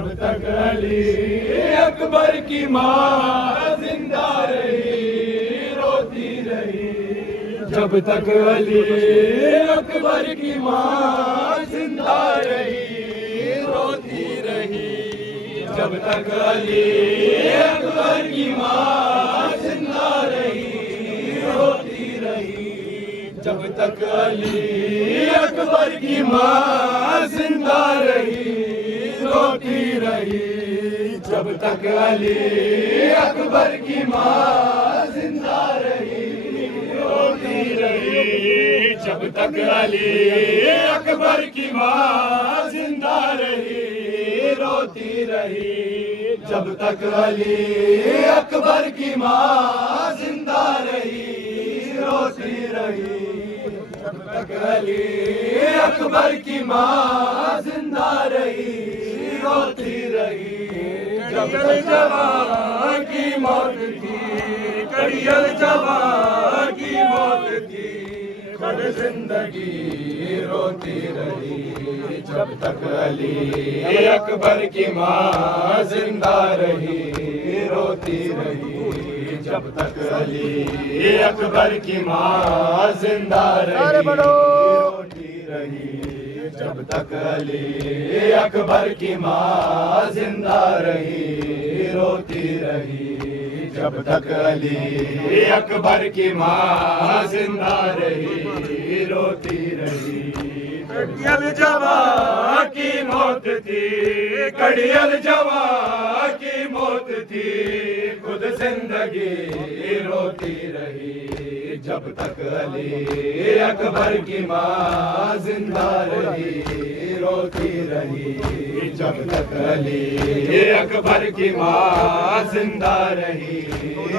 جب تک علی اکبر کی ماں زندہ رہی روتی رہی، جب تک علی اکبر کی ماں زندہ رہی روتی رہی، جب تک علی اکبر کی ماں زندہ رہی روتی رہی، جب تک علی اکبر کی ماں زندہ رہی روتی رہی، جب تک علی اکبر کی ماں زندہ رہی روتی رہی، جب تک علی اکبر کی ماں زندہ رہی روتی رہی، جب تک علی اکبر کی ماں زندہ رہی روتی رہی، جب تک علی اکبر کی ماں زندہ رہی روتی رہی، جب تک جوان کی موت تھی کڑیل جوان کی موت تھی خود زندگی روتی رہی، جب تک علی اکبر کی ماں زندہ رہی روتی رہی، جب تک علی اکبر کی ماں زندہ رہی روتی رہی، جب تک علی اکبر کی ماں زندہ رہی روتی رہی، جب تک علی اکبر کی ماں زندہ رہی روتی رہی، کڑیل جوان کی موت تھی کڑیل جوان کی موت تھی خود زندگی روتی رہی، جب تک علی اکبر کی ماں زندہ رہی روتی رہی، جب تک علی اکبر کی ماں زندہ رہی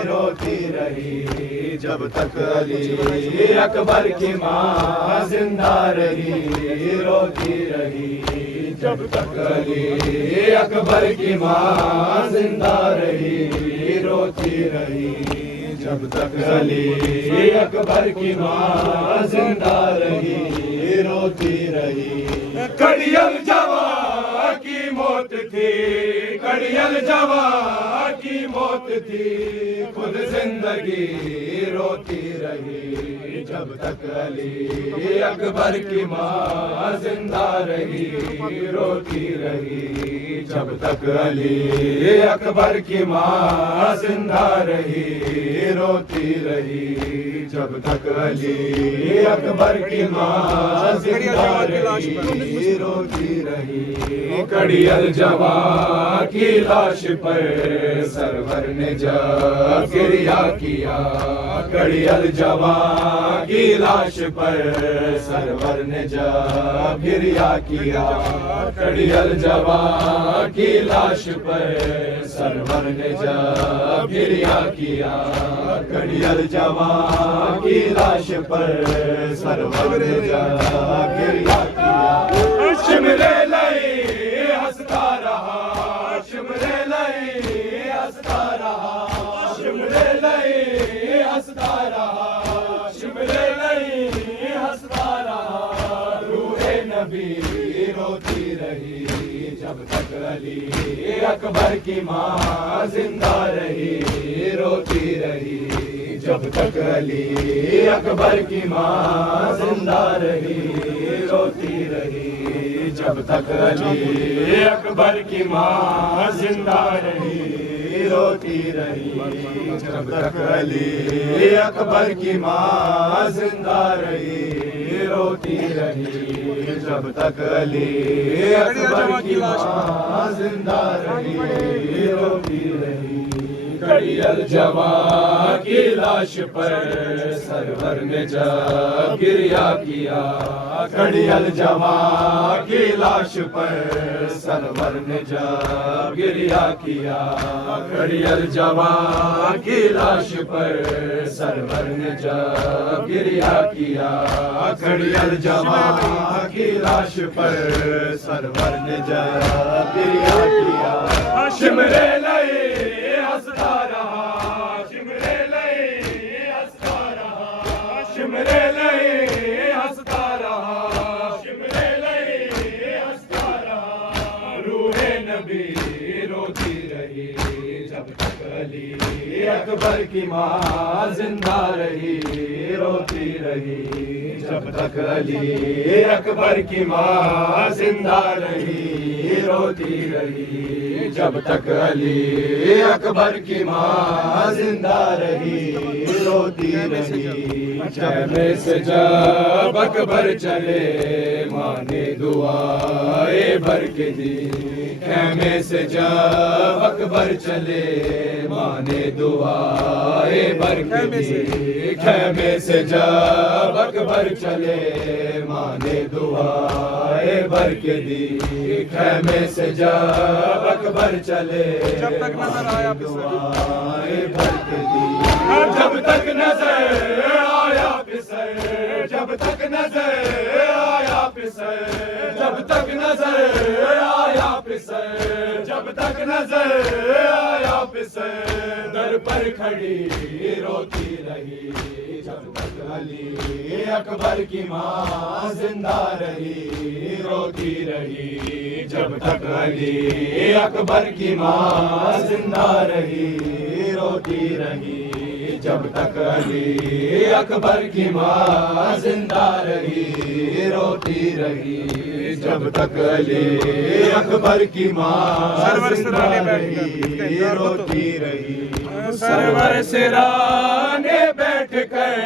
روتی رہی، جب تک علی اکبر کی ماں زندہ رہی روتی رہی، جب تک علی اکبر کی ماں زندہ رہی روتی رہی، جب تک علی اکبر کی ماں زندہ رہی روتی رہی، کڑیل جوان کی موت تھی کڑیل جوان کی موت تھی خود زندگی روتی رہی، جب تک علی اکبر کی ماں زندہ رہی روتی رہی، جب تک علی اکبر کی ماں زندہ رہی روتی رہی، جب تک علی اکبر کی ماں زندہ رہی روتی رہی، کڑیل جوان کی لاش پر سرور نے جب گریہ کیا، کڑیل جوان کی لاش پر سرور نے جب گریہ کیا، کڑیل جوان کی لاش پر سرور نے جب گریہ کیا، کڑیل جوان کی لاش پر سرور نے جب گریہ کیا، شمرے لئی ہنستا رہا شمرے لئی ہنستا رہا شمرے لئی ہنستا رہا شمرے لئی ہنستا رہا، روح نبی روتی رہی، جب تک علی اکبر کی ماں زندہ رہی روتی رہی، جب تک علی اکبر کی ماں زندہ رہی روتی رہی، جب تک علی اکبر کی ماں زندہ رہی روتی رہی، جب تک علی اکبر کی ماں زندہ رہی روتی رہی، جب تک علی اکبر کی ماں زندہ رہی روتی رہی، کڑیل جوان کی لاش پر سرور نے جب گریہ کیا، کڑیل جوان کی لاش پر سرور نے جب گریہ کیا، کڑیل جوان کی لاش پر سرور نے جب گریہ کیا، کڑیل جوان کی لاش پر سرور نے جب گریہ کیا، شمرے لئی ہنستا رہا شمرے لئی ہنستا رہا شمرے لئی ہنستا رہا شمرے لئی ہنستا رہا، روح نبی بھی روتی رہی جب تک علی اکبر کی ماں زندہ رہی روتی رہی جب تک علی اکبر کی ماں زندہ رہی روتی رہی جب تک علی اکبر کی ماں زندہ رہی روتی رہی خیمے سے جب اکبر چلے ماں نے دعائیں بھر کے دی خیمے سے جب اکبر چلے ماں نے دعائیں بھر کے دی خیمے سے جب اکبر چلے ماں نے دعائیں بھر کے دی خیمے سے جب اکبر چلے جب تک نظر آیا دعائیں بھر کے دی جب تک نظر آیا پسر جب تک نظر آیا پسر جب تک نظر آیا پسر جب تک نظر آیا پسر در پر کھڑی روتی رہی جب تک علی اکبر کی ماں زندہ رہی روتی رہی جب تک علی اکبر کی ماں زندہ رہی روتی رہی جب تک علی اکبر کی ماں زندہ رہی روتی رہی جب تک علی اکبر کی ماں زندہ رہی روتی رہی سرور سرانے بیٹھ کر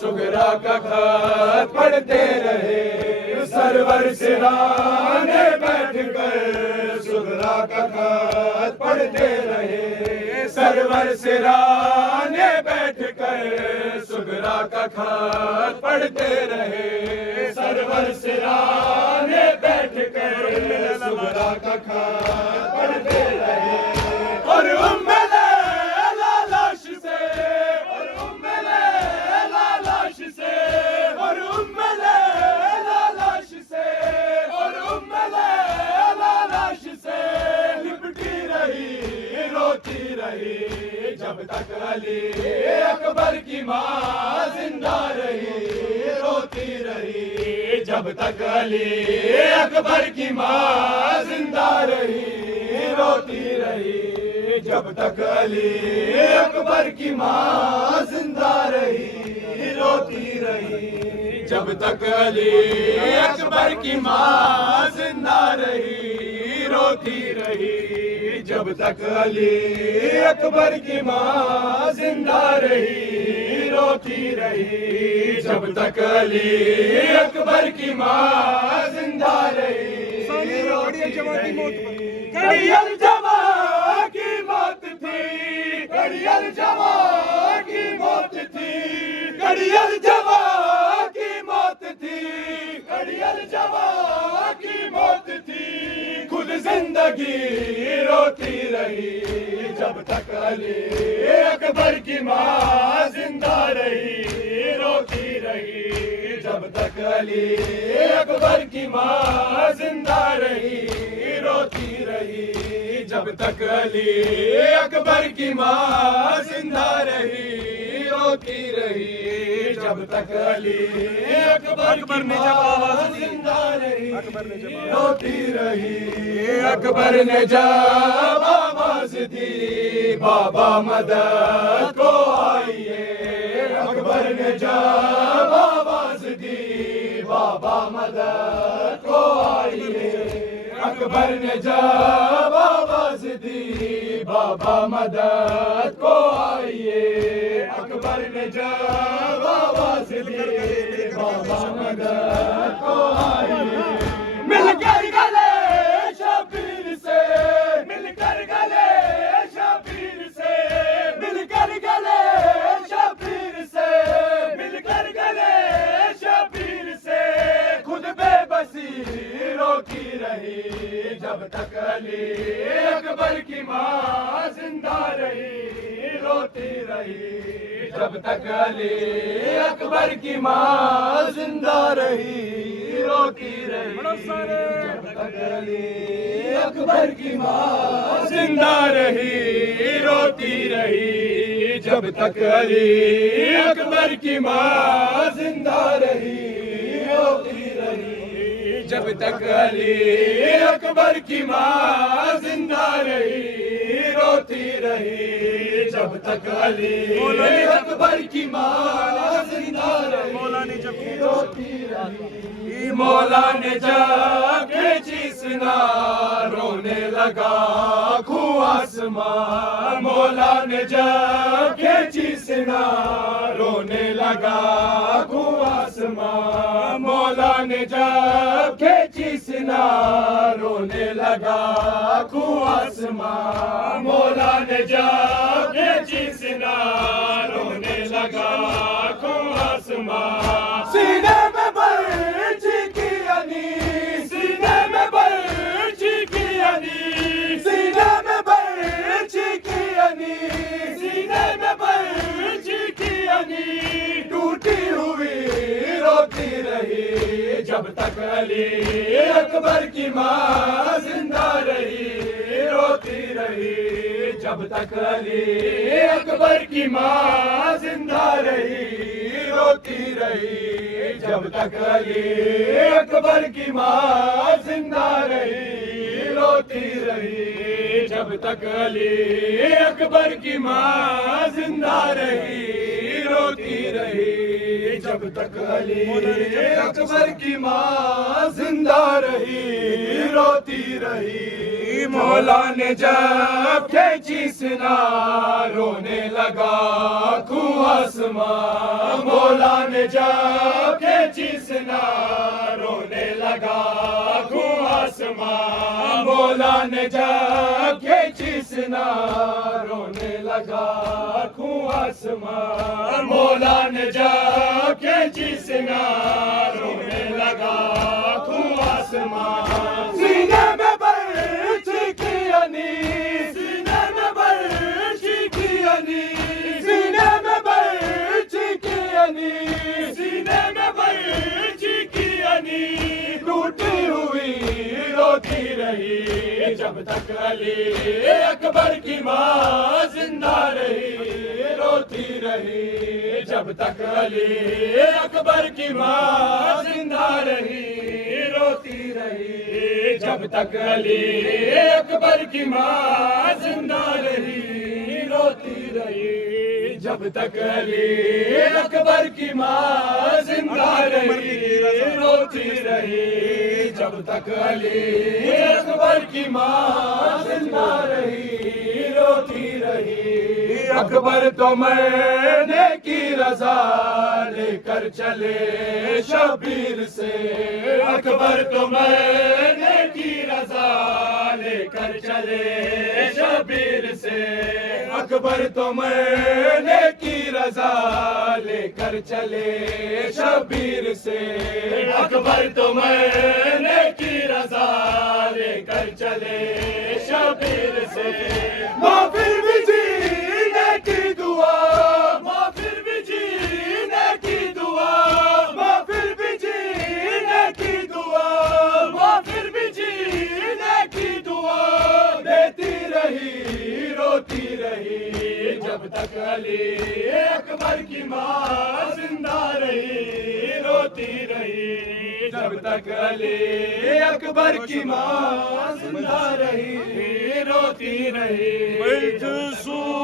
سغرا کا خط پڑھتے رہے سرور سرانے بیٹھ کر سغرا کا خط پڑھتے رہے سرور سرانے بیٹھ کر سغرا کا خط پڑھتے رہے سرور سرانے بیٹھ کر سغرا کا خط پڑھتے رہے اور ام لیلا لاش سے اور ام لیلا لاش سے اور ام لیلا لاش سے اور ام لیلا لاش سے لپٹی رہی روتی رہی جب تک علی اکبر کی ماں زندہ رہی روتی رہی جب تک علی اکبر کی ماں زندہ رہی روتی رہی جب تک علی اکبر کی ماں زندہ رہی روتی رہی جب تک علی اکبر کی ماں زندہ رہی روتی رہی جب تک علی اکبر کی ماں زندہ رہی روتی رہی جب تک علی اکبر کی ماں زندہ رہی روتی رہی گھڑیل جواں کی موت تھی گھڑیل جواں کی موت تھی گھڑیل جواں کی موت تھی گھڑیل جواں کی موت تھی خود زندگی روتی رہی جب تک علی اکبر کی ماں زندہ رہی روتی رہی جب تک علی اکبر کی ماں زندہ رہی روتی رہی جب تک علی اکبر کی ماں زندہ رہی روتی رہی جب تک علی اکبر کی ماں زندہ رہی روتی رہی اکبر نے جب آواز دی بابا مدد کو آئیے اکبر نے جب آواز دی بابا مدد کو آئیے اکبر نے جب آواز دی بابا مدد کو آئیے اکبر نے جب آواز دی بابا مدد کو آئیے مل کر گلے شبیر سے مل کر گلے شبیر سے مل کر گلے شبیر سے مل کر گلے شبیر سے خود بے بسی روتی رہی جب تک علی اکبر کی ماں زندہ رہی روتی رہی جب تک علی اکبر کی ماں زندہ رہی روتی رہی جب تک علی اکبر کی ماں زندہ رہی روتی رہی جب تک علی اکبر کی ماں زندہ رہی روتی رہی جب تک علی اکبر کی ماں زندہ رہی روتی رہی جب تک علی اکبر کی ماں زندہ رہی روتی رہی مولا نے جب کھینچی سنا رونے لگا خوں آسمان مولا نے جب کھینچی سنا رونے لگا خوں آسمان مولا نے جب کھینچی سنا رونے لگا خوں آسمان مولا نے جب کھینچی سنا رونے لگا خوں آسمان سینے میں برچی کی علی سینے میں برچی کی علی سینے میں برچی کی علی سینے میں برچی کی علی ٹوٹی ہوئی روتی رہی جب تک علی اکبر کی ماں زندہ رہی روتی رہی جب تک علی اکبر کی ماں زندہ رہی روتی رہی جب تک علی اکبر کی ماں زندہ رہی روتی رہی جب تک علی اکبر کی ماں زندہ رہی روتی رہی جب تک علی اکبر کی ماں زندہ رہی روتی رہی مولا نے جب کھینچی سنا رونے لگا خوں آسمان مولا نے جب کھینچی سنا رونے لگا خوں آسمان مولا نے جب کھینچی سنا رونے لگا خوں آسمان مولا نے جب کھینچی سنا رونے لگا خوں آسمان سینے میں برچی کی علی سینے میں برچی کی علی سینے میں برچی کی علی سینے میں برچی کی علی ٹوٹی ہوئی روتی رہی جب تک علی اکبر کی ماں زندہ رہی روتی رہی جب تک علی اکبر کی ماں زندہ رہی روتی رہی جب تک علی اکبر کی ماں زندہ رہی روتی رہی جب تک علی اکبر کی ماں زندہ رہی روتی رہی جب تک علی اکبر کی ماں زندہ رہی روتی رہی اکبر تو مرنے کی رضا لے کر چلے شبیر سے اکبر تو مرنے کی رضا لے کر چلے شبیر سے اکبر تو مرنے کی رضا لے کر چلے شبیر سے اکبر تو مرنے کی رضا لے کر چلے شبیر سے ماں پھر بھی جینے کی دعا ماں پھر بھی جینے کی دعا ماں پھر بھی جینے کی دعا ماں پھر بھی جینے کی دعا دیتی رہی روتی رہی جب تک علی اکبر کی ماں زندہ رہی روتی رہی جب تک علی اکبر کی ماں زندہ رہی روتی رہی